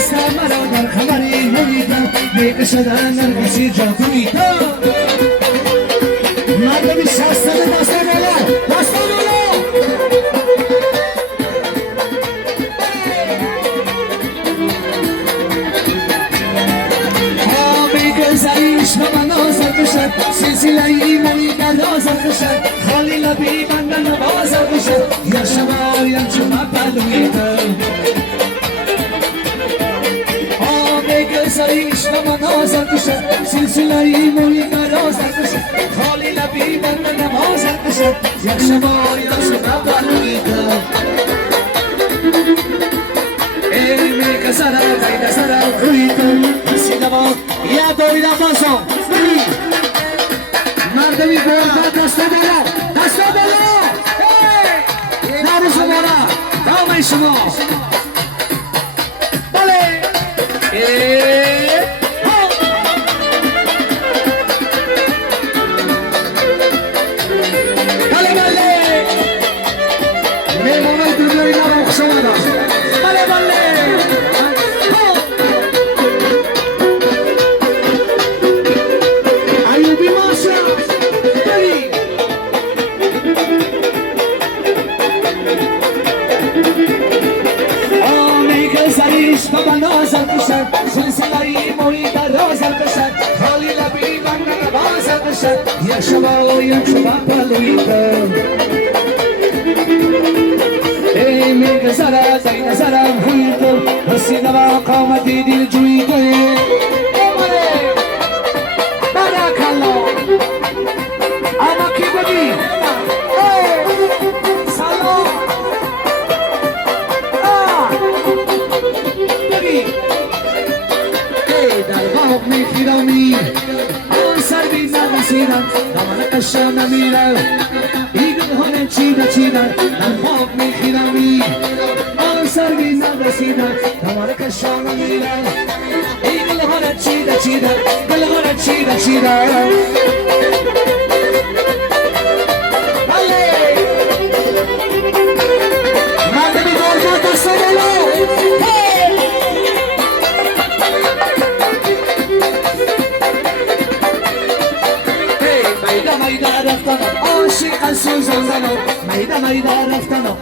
دست مرا در خبری نمیدم میکشدن نرگسی جادویی‌ها مردمی شستانه دست بالا دست بالا میگذریش و من آزر بشد سلسله ایمانی در آزر بشد خالی لبی من آزر بشد یا شما یا شما پلویدم میگذریش و من آزر بشد سلسله ایمانی در آزر بشد خالی لبی من آزر بشد یا شما یا شما پلویدم ای میگذرم میگذرم رویدم سینما یا دویدم بازم مردمی باید دست بالا دست بالا نارو شما را دامه شما بله بله بله میمونه دنیای نارو شما را بله بله بابا نازل بشد سلسله‌ای موی در رازل بشد خالی لبی من نوازل بشد یک شما یک شما پلویدم ای میگذرد ای نظرم رویدم حسین و قامتی دل جویده اومده بارکالله اما کی بگی میخیرامی آن سر بی نرسیدم دامن قشم نمیرم بیگل ها چیدن در خواب میخیرامی آن سر بی نرسیدم دامن قشم نمیرم بیگل ها چیدن گل ها چیدن مردمی دارگاه دست بالا عاشق از سوزان زنم میده رفتنم